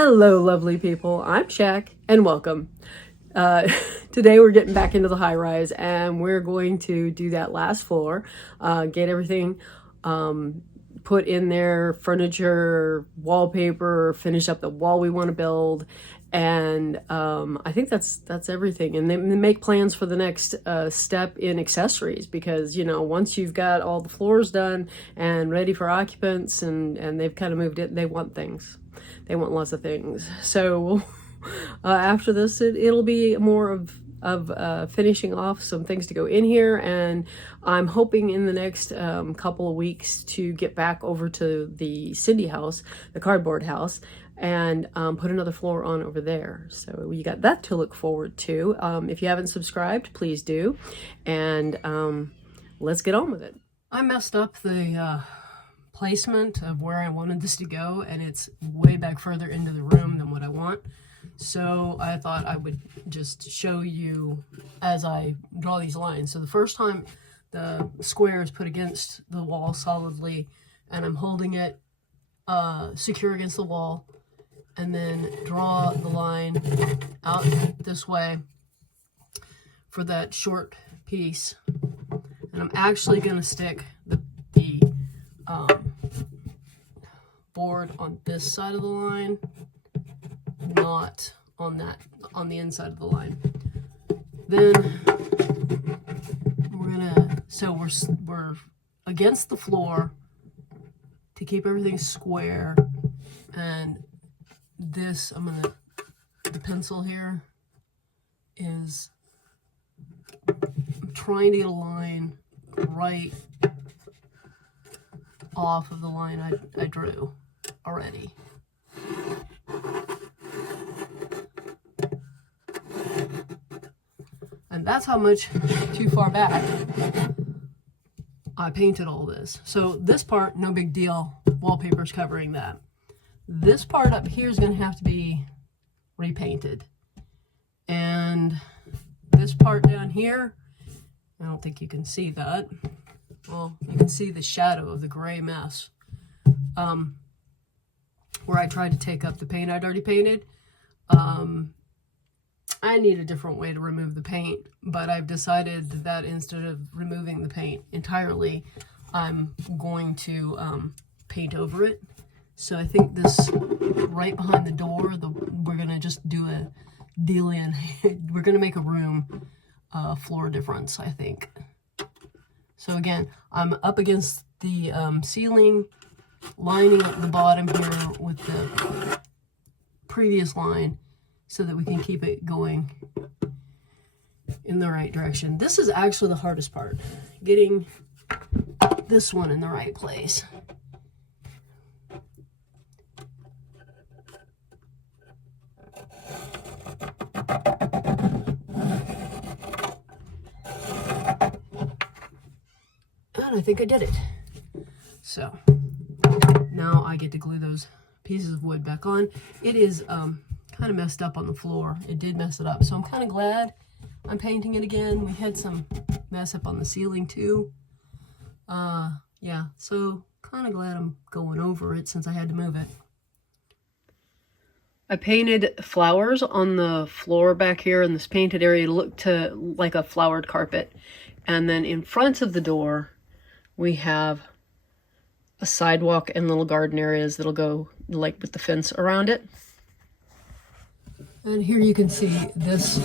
Hello, lovely people. I'm Shaq, and welcome. Today we're getting back into the high rise, and we're going to do that last floor, get everything put in there, furniture, wallpaper, finish up the wall we want to build, and I think that's everything. And then make plans for the next step in accessories, because once you've got all the floors done and ready for occupants, and they've kind of moved it, they want things. They want lots of things. So after this, it'll be more of finishing off some things to go in here, and I'm hoping in the next couple of weeks to get back over to the Cindy house, the cardboard house, and put another floor on over there. So you got that to look forward to. If you haven't subscribed, please do, and let's get on with it. I messed up the placement of where I wanted this to go, and it's way back further into the room than what I want. So I thought I would just show you as I draw these lines. So the first time the square is put against the wall solidly, and I'm holding it secure against the wall, and then draw the line out this way for that short piece. And I'm actually going to stick the board on this side of the line, not on the inside of the line. Then we're against the floor to keep everything square, and this the pencil here is, I'm trying to get a line right off of the line I drew already. And that's how much too far back I painted all this. So this part, no big deal. Wallpaper's covering that. This part up here is going to have to be repainted. And this part down here, I don't think you can see that. Well, you can see the shadow of the gray mess. Where I tried to take up the paint I'd already painted. I need a different way to remove the paint, but I've decided that instead of removing the paint entirely, I'm going to paint over it. So I think this right behind the door, we're gonna just do a deal in. We're gonna make a room floor difference, I think. So again, I'm up against the ceiling, lining up the bottom here with the previous line so that we can keep it going in the right direction. This is actually the hardest part, getting this one in the right place. And I think I did it. So now I get to glue those pieces of wood back on. It is kind of messed up on the floor. It did mess it up. So I'm kind of glad I'm painting it again. We had some mess up on the ceiling too. Yeah, so kind of glad I'm going over it since I had to move it. I painted flowers on the floor back here in this painted area to look like a flowered carpet. And then in front of the door, we have a sidewalk and little garden areas that'll go like with the fence around it. And here you can see this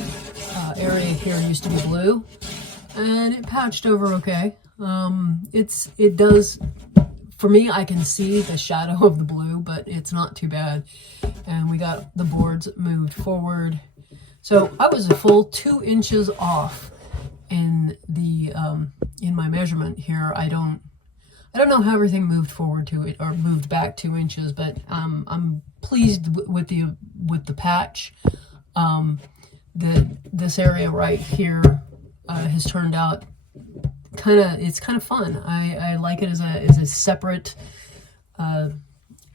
area here used to be blue, and it patched over okay. It does, for me, I can see the shadow of the blue, but it's not too bad. And we got the boards moved forward. So I was a full 2 inches off in the in my measurement here. I don't know how everything moved forward to it or moved back 2 inches, but I'm pleased with the patch. This area right here has turned out it's kind of fun. I like it as a separate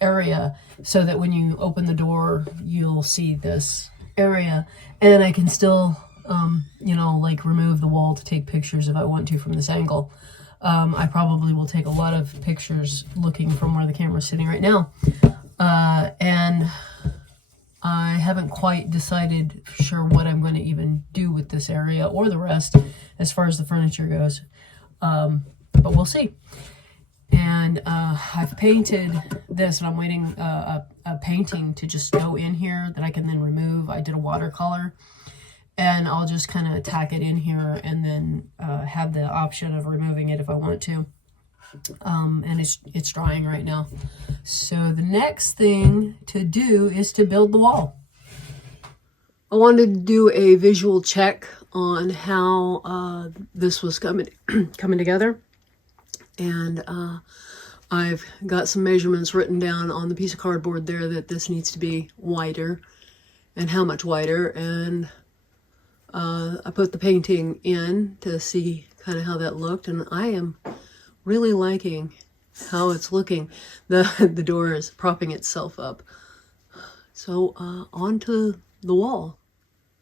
area, so that when you open the door, you'll see this area, and I can still like remove the wall to take pictures if I want to from this angle. I probably will take a lot of pictures looking from where the camera's sitting right now. And I haven't quite decided sure what I'm going to even do with this area or the rest as far as the furniture goes. But we'll see. And I've painted this, and I'm waiting a painting to just go in here that I can then remove. I did a watercolor, and I'll just kind of tack it in here and then have the option of removing it if I want to. And it's drying right now. So the next thing to do is to build the wall. I wanted to do a visual check on how this was coming together. And I've got some measurements written down on the piece of cardboard there that this needs to be wider and how much wider. And I put the painting in to see kind of how that looked, and I am really liking how it's looking. The door is propping itself up. So onto the wall.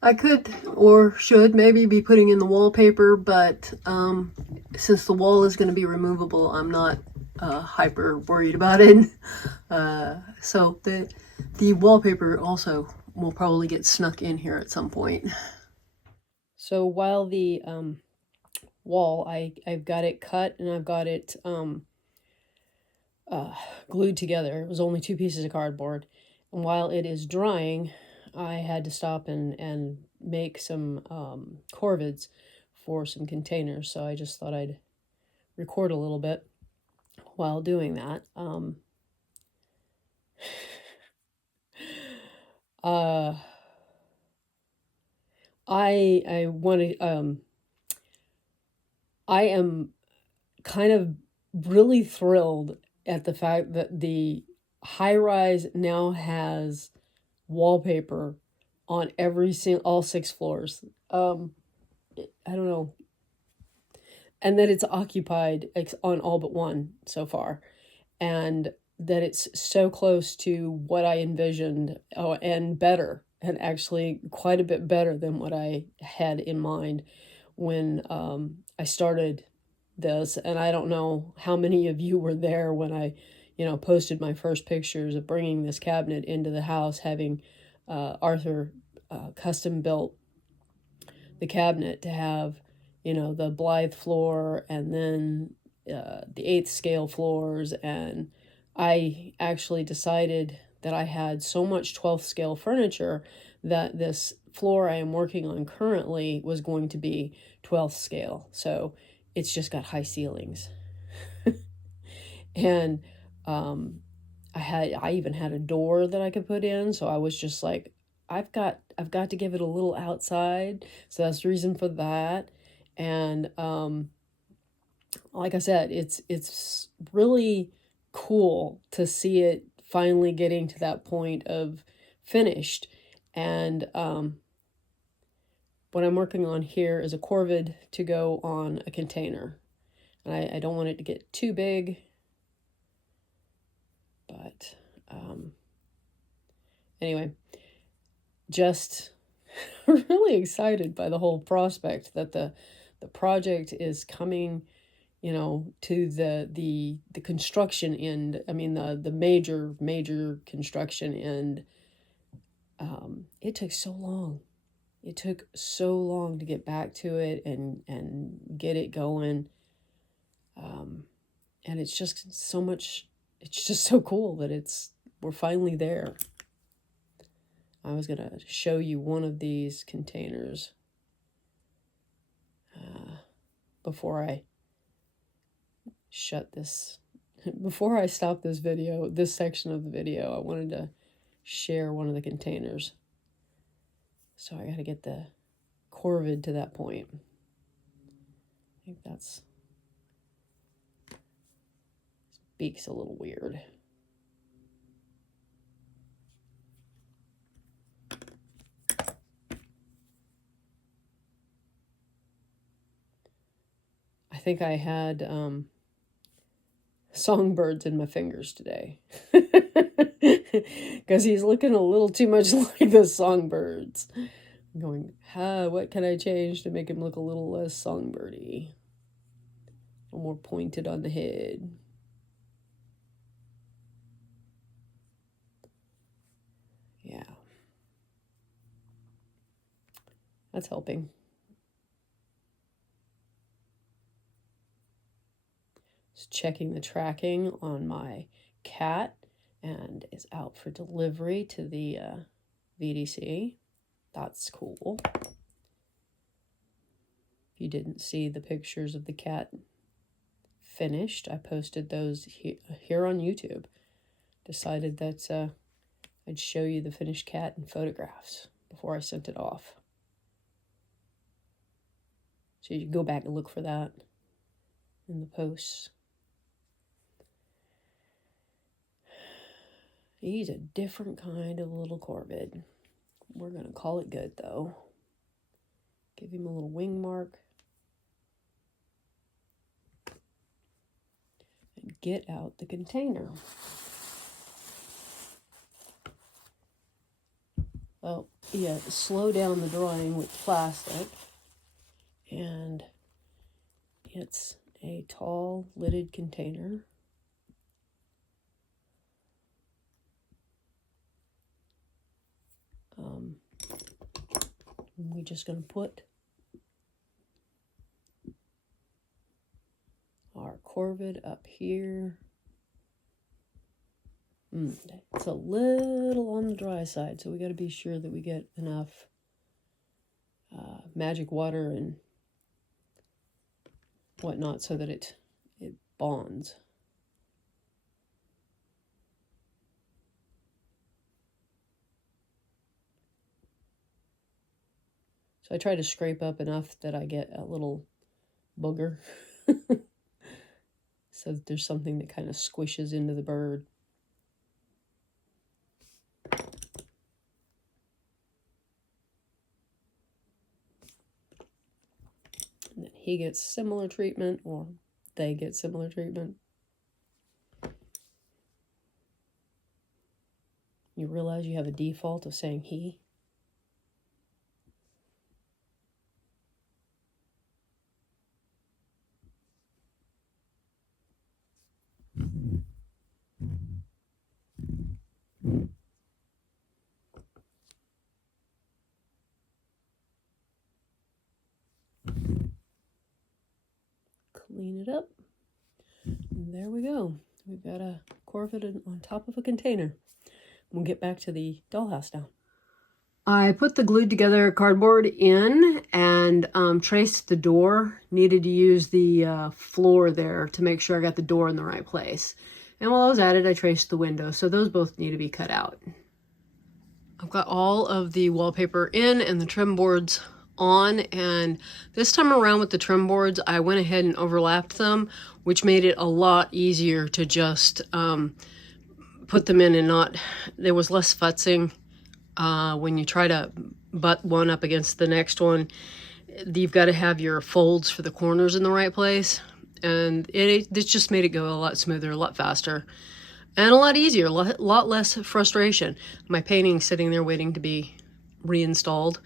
I could or should maybe be putting in the wallpaper, but since the wall is going to be removable, I'm not hyper worried about it. So the wallpaper also will probably get snuck in here at some point. So while the wall, I've got it cut and I've got it glued together. It was only 2 pieces of cardboard. And while it is drying, I had to stop and make some corvids for some containers. So I just thought I'd record a little bit while doing that. I want to I am kind of really thrilled at the fact that the Highrise now has wallpaper on all 6 floors. I don't know. And that it's occupied on all but one so far. And that it's so close to what I envisioned, and better, and actually quite a bit better than what I had in mind when I started this. And I don't know how many of you were there when I, posted my first pictures of bringing this cabinet into the house, having Arthur custom built the cabinet to have, the Blythe floor and then the 8th scale floors. And I actually decided that I had so much 12th scale furniture that this floor I am working on currently was going to be 12th scale. So it's just got high ceilings. And I even had a door that I could put in. So I was just like, I've got to give it a little outside. So that's the reason for that. And like I said, it's really cool to see it finally getting to that point of finished. And what I'm working on here is a corvid to go on a container. And I don't want it to get too big, but anyway, just really excited by the whole prospect that the project is coming, to the construction end. I mean, the major construction end. It took so long. It took so long to get back to it and get it going. And it's just so much. It's just so cool that we're finally there. I was going to show you one of these containers before I before I stop this section of the video. I wanted to share one of the containers. So I got to get the corvid to that point. I think this beak's a little weird. I think I had songbirds in my fingers today. Because he's looking a little too much like the songbirds. I'm going, what can I change to make him look a little less songbirdy? A little more pointed on the head. Yeah. That's helping. Just checking the tracking on my cat, and is out for delivery to the VDC. That's cool. If you didn't see the pictures of the cat finished, I posted those here on YouTube. Decided that I'd show you the finished cat in photographs before I sent it off. So you can go back and look for that in the posts. He's a different kind of little corvid. We're going to call it good, though. Give him a little wing mark. And get out the container. Oh, yeah, slow down the drawing with plastic. And it's a tall lidded container. We're just going to put our corvid up here. It's a little on the dry side, so we got to be sure that we get enough magic water and whatnot so that it bonds. So I try to scrape up enough that I get a little booger. So that there's something that kind of squishes into the bird. And then he gets similar treatment, or they get similar treatment. You realize you have a default of saying he? Clean it up. And there we go. We've got a corvid on top of a container. We'll get back to the dollhouse now. I put the glued together cardboard in and traced the door. Needed to use the floor there to make sure I got the door in the right place. And while I was at it, I traced the window. So those both need to be cut out. I've got all of the wallpaper in and the trim boards on, and this time around with the trim boards, I went ahead and overlapped them, which made it a lot easier to just put them in and there was less futzing when you try to butt one up against the next one. You've got to have your folds for the corners in the right place, and it just made it go a lot smoother, a lot faster, and a lot easier, a lot less frustration. My painting's sitting there waiting to be reinstalled.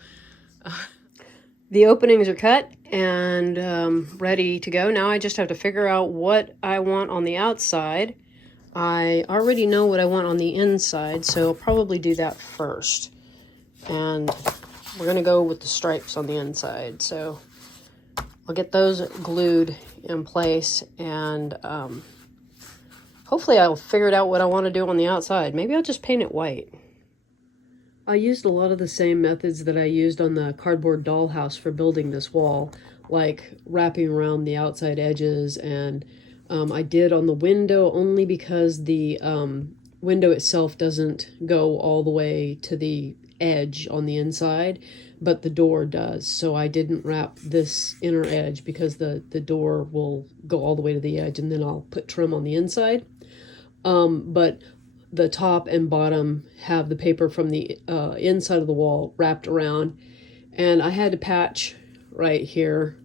The openings are cut and ready to go. Now I just have to figure out what I want on the outside. I already know what I want on the inside, so I'll probably do that first. And we're going to go with the stripes on the inside. So I'll get those glued in place, and hopefully I'll figure out what I want to do on the outside. Maybe I'll just paint it white. I used a lot of the same methods that I used on the cardboard dollhouse for building this wall, like wrapping around the outside edges, and I did on the window only because the window itself doesn't go all the way to the edge on the inside, but the door does. So I didn't wrap this inner edge because the door will go all the way to the edge, and then I'll put trim on the inside. But the top and bottom have the paper from the inside of the wall wrapped around, and I had to patch right here.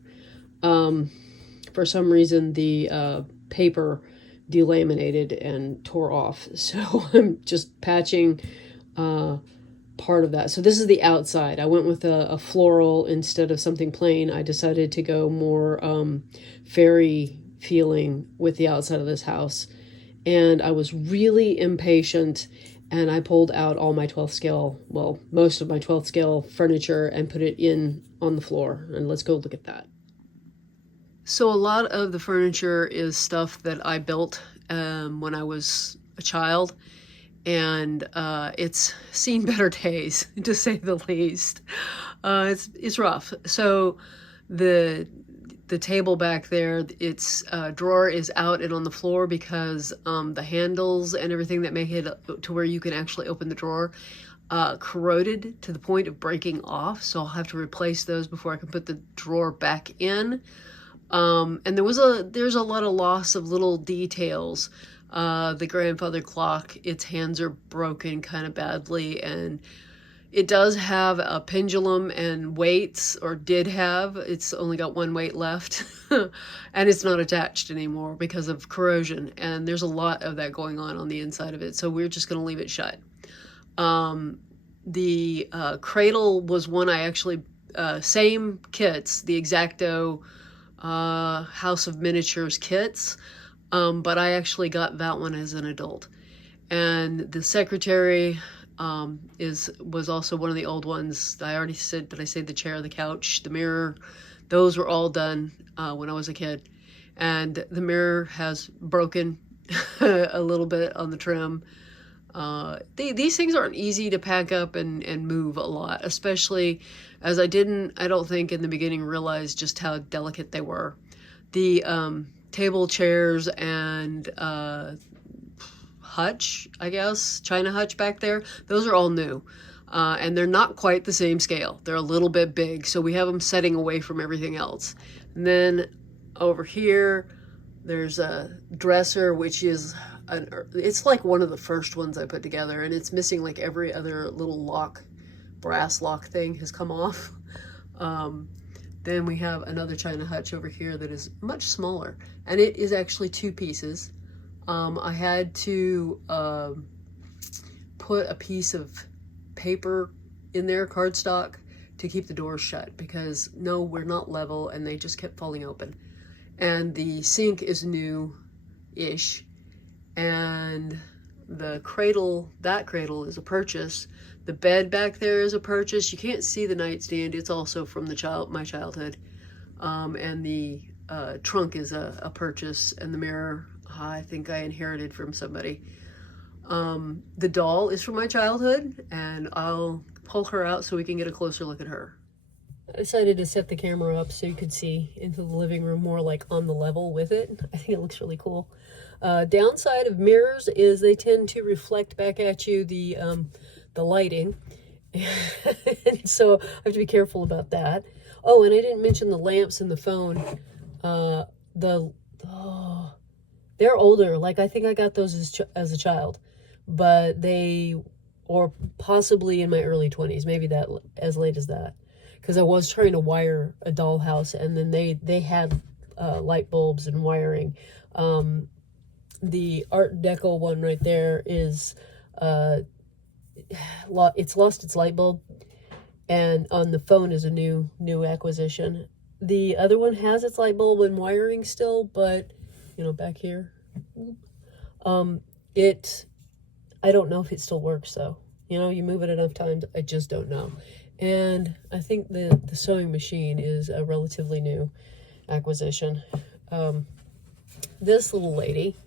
For some reason the paper delaminated and tore off, so I'm just patching part of that. So this is the outside. I went with a floral instead of something plain. I decided to go more fairy feeling with the outside of this house. And I was really impatient, and I pulled out all my 12th scale, well, most of my 12th scale furniture and put it in on the floor. And let's go look at that. So a lot of the furniture is stuff that I built when I was a child, and it's seen better days, to say the least. It's rough. So the table back there, its drawer is out and on the floor because the handles and everything that make it to where you can actually open the drawer corroded to the point of breaking off. So I'll have to replace those before I can put the drawer back in. And there's a lot of loss of little details. The grandfather clock, its hands are broken kind of badly, and it does have a pendulum and weights, or did have. It's only got one weight left, and it's not attached anymore because of corrosion. And there's a lot of that going on the inside of it, so we're just going to leave it shut. The cradle was one I actually, same kits, the X-Acto House of Miniatures kits, but I actually got that one as an adult. And the secretary was also one of the old ones. I already said, but I say the chair, the couch, the mirror, those were all done when I was a kid. And the mirror has broken a little bit on the trim. These things aren't easy to pack up and move a lot, especially as I don't think in the beginning realize just how delicate they were. The table chairs and hutch, I guess, China hutch back there, those are all new. And they're not quite the same scale. They're a little bit big, so we have them setting away from everything else. And then over here, there's a dresser, which is it's like one of the first ones I put together, and it's missing like every other little lock, brass lock thing has come off. Then we have another China hutch over here that is much smaller, and it is actually two pieces. I had to put a piece of paper in there, cardstock, to keep the doors shut, because no, we're not level, and they just kept falling open. And the sink is new-ish, and the cradle, that cradle is a purchase. The bed back there is a purchase. You can't see the nightstand. It's also from my childhood. And the trunk is a purchase, and the mirror, I think I inherited from somebody. The doll is from my childhood, and I'll pull her out so we can get a closer look at her. I decided to set the camera up so you could see into the living room more like on the level with it. I think it looks really cool. Downside of mirrors is they tend to reflect back at you the lighting. So I have to be careful about that. Oh, and I didn't mention the lamps in the phone. They're older. Like, I think I got those as a child, but or possibly in my early 20s, maybe that as late as that. Because I was trying to wire a dollhouse, and then they had light bulbs and wiring. The Art Deco one right there is, it's lost its light bulb, and on the phone is a new acquisition. The other one has its light bulb and wiring still, but, back here, I don't know if it still works, though. You move it enough times, I just don't know. And I think the sewing machine is a relatively new acquisition. This little lady,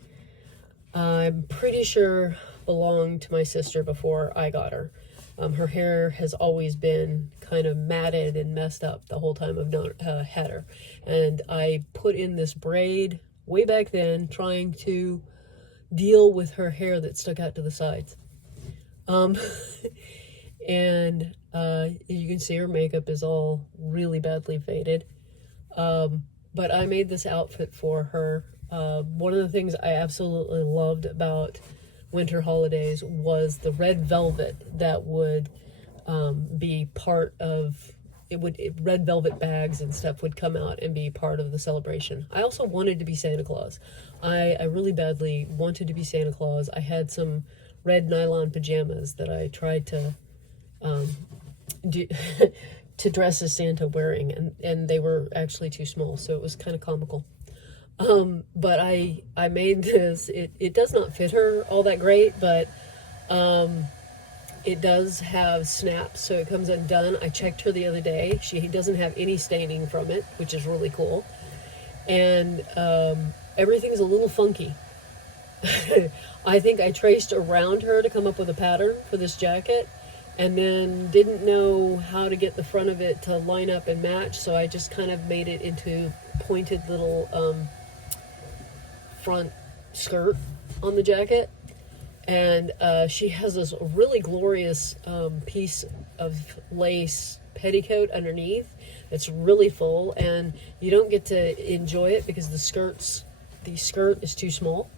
I'm pretty sure belonged to my sister before I got her. Her hair has always been kind of matted and messed up the whole time I've had her. And I put in this braid way back then, trying to deal with her hair that stuck out to the sides. And you can see her makeup is all really badly faded. But I made this outfit for her. One of the things I absolutely loved about winter holidays was the red velvet that would be part of red velvet bags and stuff would come out and be part of the celebration. I also wanted to be Santa Claus. I really badly wanted to be Santa Claus. I had some red nylon pajamas that I tried to to dress as Santa wearing, and they were actually too small, so it was kind of comical. But I made this. It does not fit her all that great, but It does have snaps, so it comes undone. I checked her the other day. She doesn't have any staining from it, which is really cool. And everything's a little funky. I think I traced around her to come up with a pattern for this jacket, and then didn't know how to get the front of it to line up and match, so I just kind of made it into pointed little front skirt on the jacket. And she has this really glorious piece of lace petticoat underneath that's really full, and you don't get to enjoy it because the skirt is too small.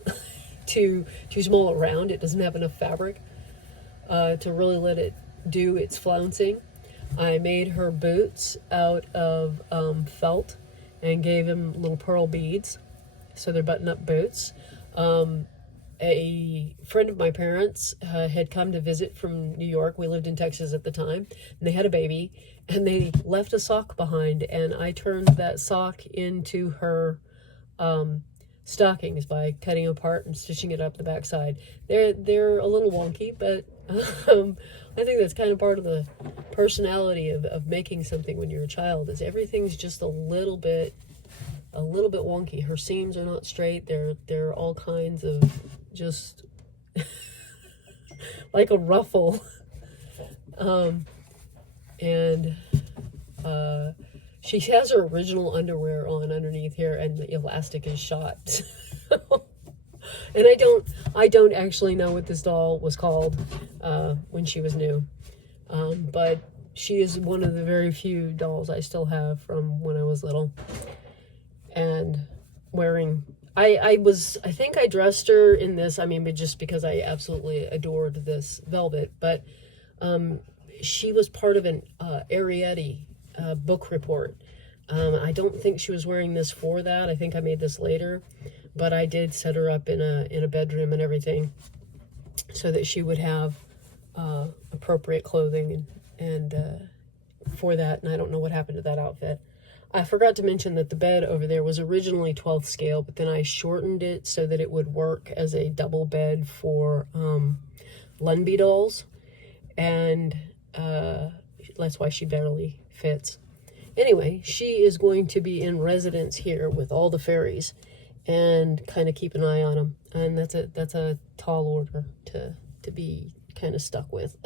too small around. It doesn't have enough fabric to really let it do its flouncing. I made her boots out of felt and gave him little pearl beads, so they're button-up boots. A friend of my parents had come to visit from New York. We lived in Texas at the time, and they had a baby, and they left a sock behind, and I turned that sock into her stockings by cutting it apart and stitching it up the backside. They're a little wonky, but I think that's kind of part of the personality of making something when you're a child, is everything's just a little bit wonky. Her seams are not straight. They're all kinds of just like a ruffle. She has her original underwear on underneath here, and the elastic is shot. And I don't actually know what this doll was called when she was new. But she is one of the very few dolls I still have from when I was little. And wearing, I think I dressed her in this, but just because I absolutely adored this velvet, but she was part of an Arietti book report. I don't think she was wearing this for that. I think I made this later, but I did set her up in a bedroom and everything so that she would have appropriate clothing and for that. And I don't know what happened to that outfit. I forgot to mention that the bed over there was originally 12th scale, but then I shortened it so that it would work as a double bed for Lundby dolls, and that's why she barely fits. Anyway, she is going to be in residence here with all the fairies and kind of keep an eye on them, and that's a tall order to be kind of stuck with.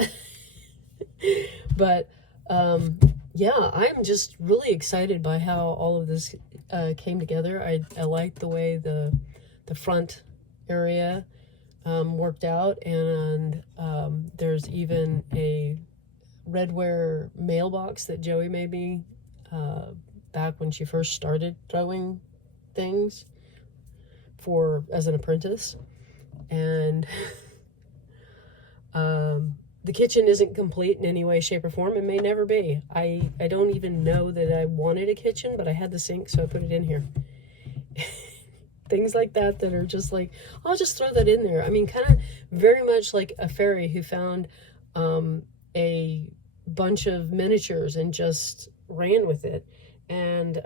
But yeah, I'm just really excited by how all of this came together. I like the way the front area worked out, and there's even a redware mailbox that Joey made me back when she first started throwing things as an apprentice. And the kitchen isn't complete in any way, shape, or form. It may never be. I don't even know that I wanted a kitchen, but I had the sink, so I put it in here. Things like that are just like, I'll just throw that in there. Kind of very much like a fairy who found a bunch of miniatures and just ran with it. And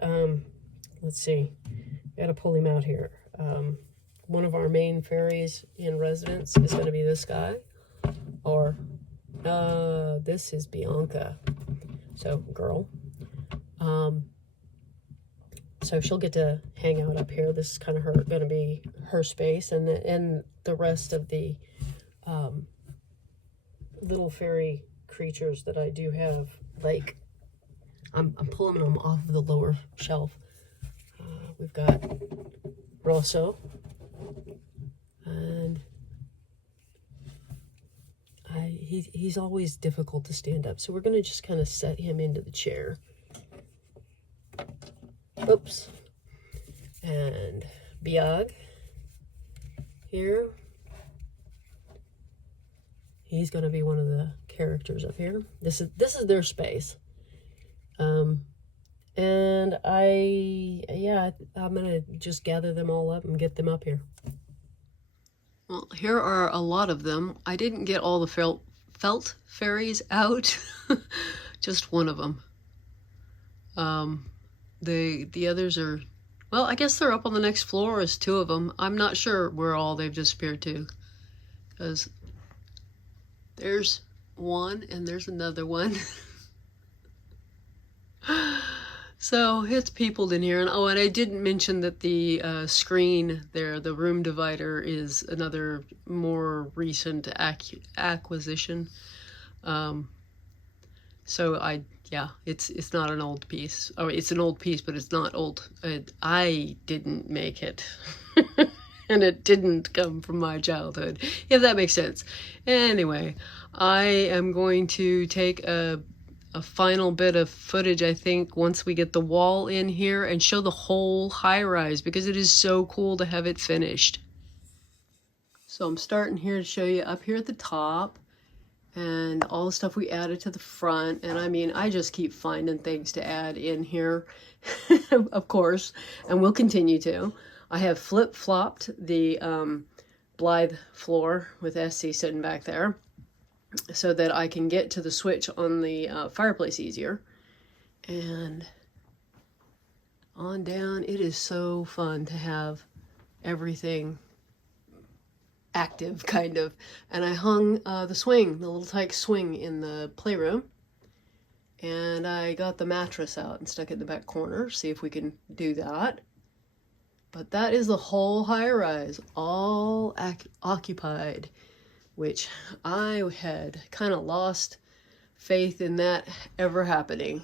let's see, gotta pull him out here. One of our main fairies in residence is going to be this guy, or this is Bianca, so girl. So she'll get to hang out up here. This is kind of going to be her space, and the rest of the little fairy creatures that I do have, like I'm pulling them off of the lower shelf. We've got Rosso, and he's always difficult to stand up, so we're going to just kind of set him into the chair. Oops. And Biag here. He's going to be one of the characters up here. This is their space. And I'm going to just gather them all up and get them up here. Well, here are a lot of them. I didn't get all the felt fairies out, just one of them. The others are, well, I guess they're up on the next floor as two of them. I'm not sure where all they've disappeared to, because There's one and there's another one. So it's peopled in here. And oh, and I didn't mention that the screen there, the room divider, is another more recent acquisition. So yeah, it's not an old piece. Oh, it's an old piece, but it's not old. I didn't make it. And it didn't come from my childhood, if that makes sense. Anyway, I am going to take a final bit of footage, I think, once we get the wall in here and show the whole high rise because it is so cool to have it finished. So I'm starting here to show you up here at the top and all the stuff we added to the front. And I mean, I just keep finding things to add in here, of course, and we'll continue to. I have flip-flopped the Blythe floor with SC sitting back there, so that I can get to the switch on the fireplace easier. And on down, it is so fun to have everything active, kind of. And I hung the swing, the little tyke swing in the playroom. And I got the mattress out and stuck it in the back corner, see if we can do that. But that is the whole high rise, all occupied, which I had kind of lost faith in that ever happening.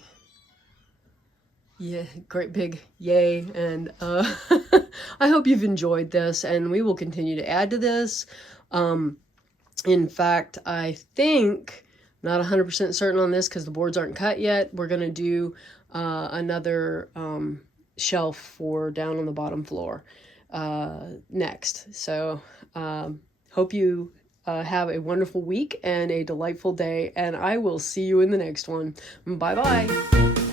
Yeah, great big yay. And I hope you've enjoyed this, and we will continue to add to this. In fact, I think, not 100% certain on this because the boards aren't cut yet, we're going to do another shelf for down on the bottom floor next. So hope you have a wonderful week and a delightful day, and I will see you in the next one. Bye bye.